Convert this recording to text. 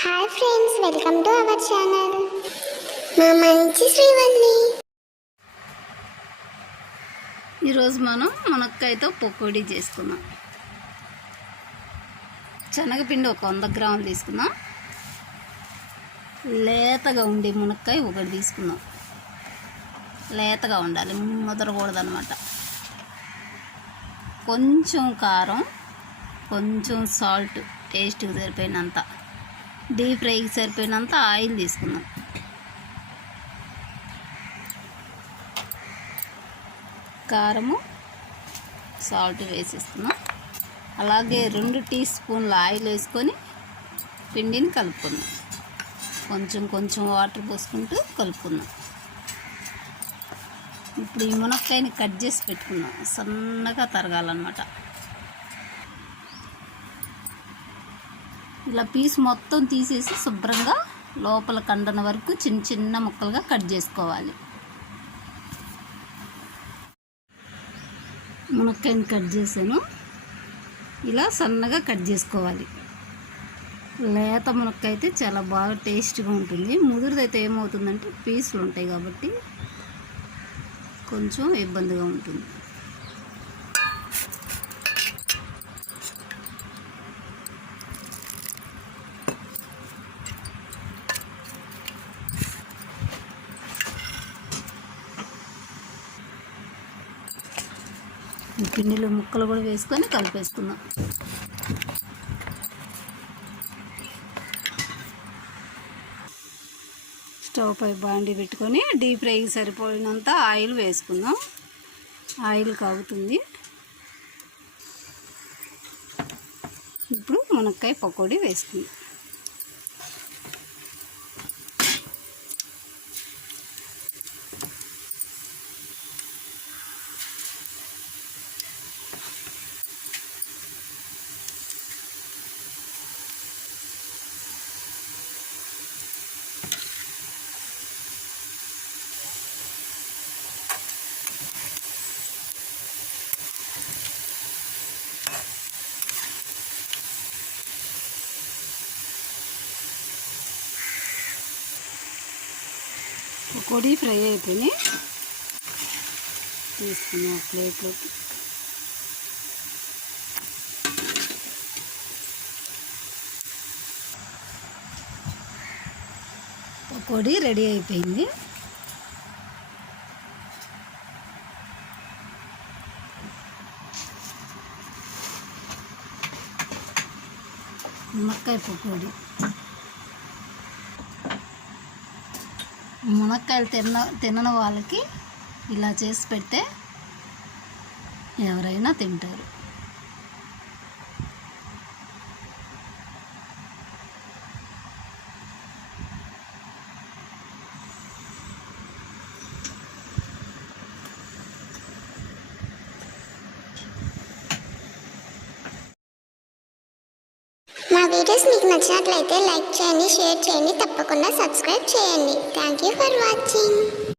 Hi friends, welcome to our channel. మా మంచి శ్రీవల్లి. ఈరోజు మనం మునక్కాయతో పకోడీ చేసుకుందాం. శనగపిండి ఒక 100 గ్రాములు తీసుకుందాం. లేతగా ఉండే మునక్కాయ ఒకటి తీసుకుందాం. లేతగా ఉండాలి, ముదరకూడదు అన్నమాట. కొంచెం కారం, కొంచెం సాల్ట్, టేస్ట్కి సరిపోయినంత, డీప్ ఫ్రైకి సరిపోయినంత ఆయిల్ తీసుకుందాం. కారము, సాల్ట్ వేసేసుకుందాం. అలాగే 2 టీ స్పూన్ల ఆయిల్ వేసుకొని పిండిని కలుపుకుందాం. కొంచెం కొంచెం వాటర్ పోసుకుంటూ కలుపుకుందాం. ఇప్పుడు ఈ మునక్కాయని కట్ చేసి పెట్టుకుందాం. సన్నగా తరగాలన్నమాట. ఇలా పీస్ మొత్తం తీసేసి శుభ్రంగా లోపల కండన వరకు చిన్న చిన్న ముక్కలుగా కట్ చేసుకోవాలి. మునక్కాయని కట్ చేసాను. ఇలా సన్నగా కట్ చేసుకోవాలి. లేత మునక్కాయ అయితే చాలా బాగా టేస్ట్గా ఉంటుంది. ముదురుదైతే ఏమవుతుందంటే పీసులు ఉంటాయి కాబట్టి కొంచెం ఇబ్బందిగా ఉంటుంది. ఈ పిండిలో ముక్కలు కూడా వేసుకొని కలిపేసుకుందాం. స్టవ్ పై బాండి పెట్టుకొని డీప్ ఫ్రైకి సరిపోయినంత ఆయిల్ వేసుకుందాం. ఆయిల్ కాగుతుంది. ఇప్పుడు మునక్కాయ పకోడీ వేసుకుందాం. పకోడీ ఫ్రై అయిపోయి తీసుకున్నాం ప్లేట్లోకి. పకోడీ రెడీ అయిపోయింది. మునక్కాయ పకోడీ. మునక్కాయలు తినని వాళ్ళకి ఇలా చేసి పెడితే ఎవరైనా తింటారు. మా వీడియోస్ మీకు నచ్చినట్లయితే లైక్ చేయండి, షేర్ చేయండి, తప్పకుండా సబ్స్క్రైబ్ చేయండి. Thank you for watching.